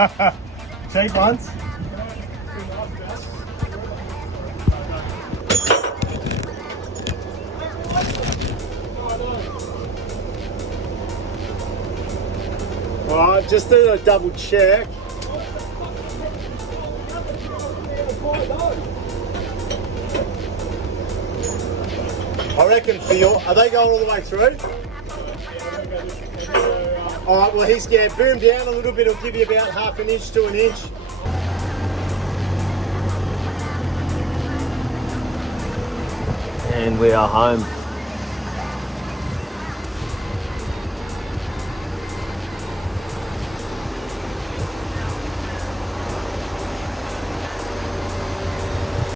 Cheap ones. Alright, just do a double check. I reckon Phil, are they going all the way through? Alright, well he's, yeah, boom down a little bit, it'll give you about half an inch to an inch. And we are home.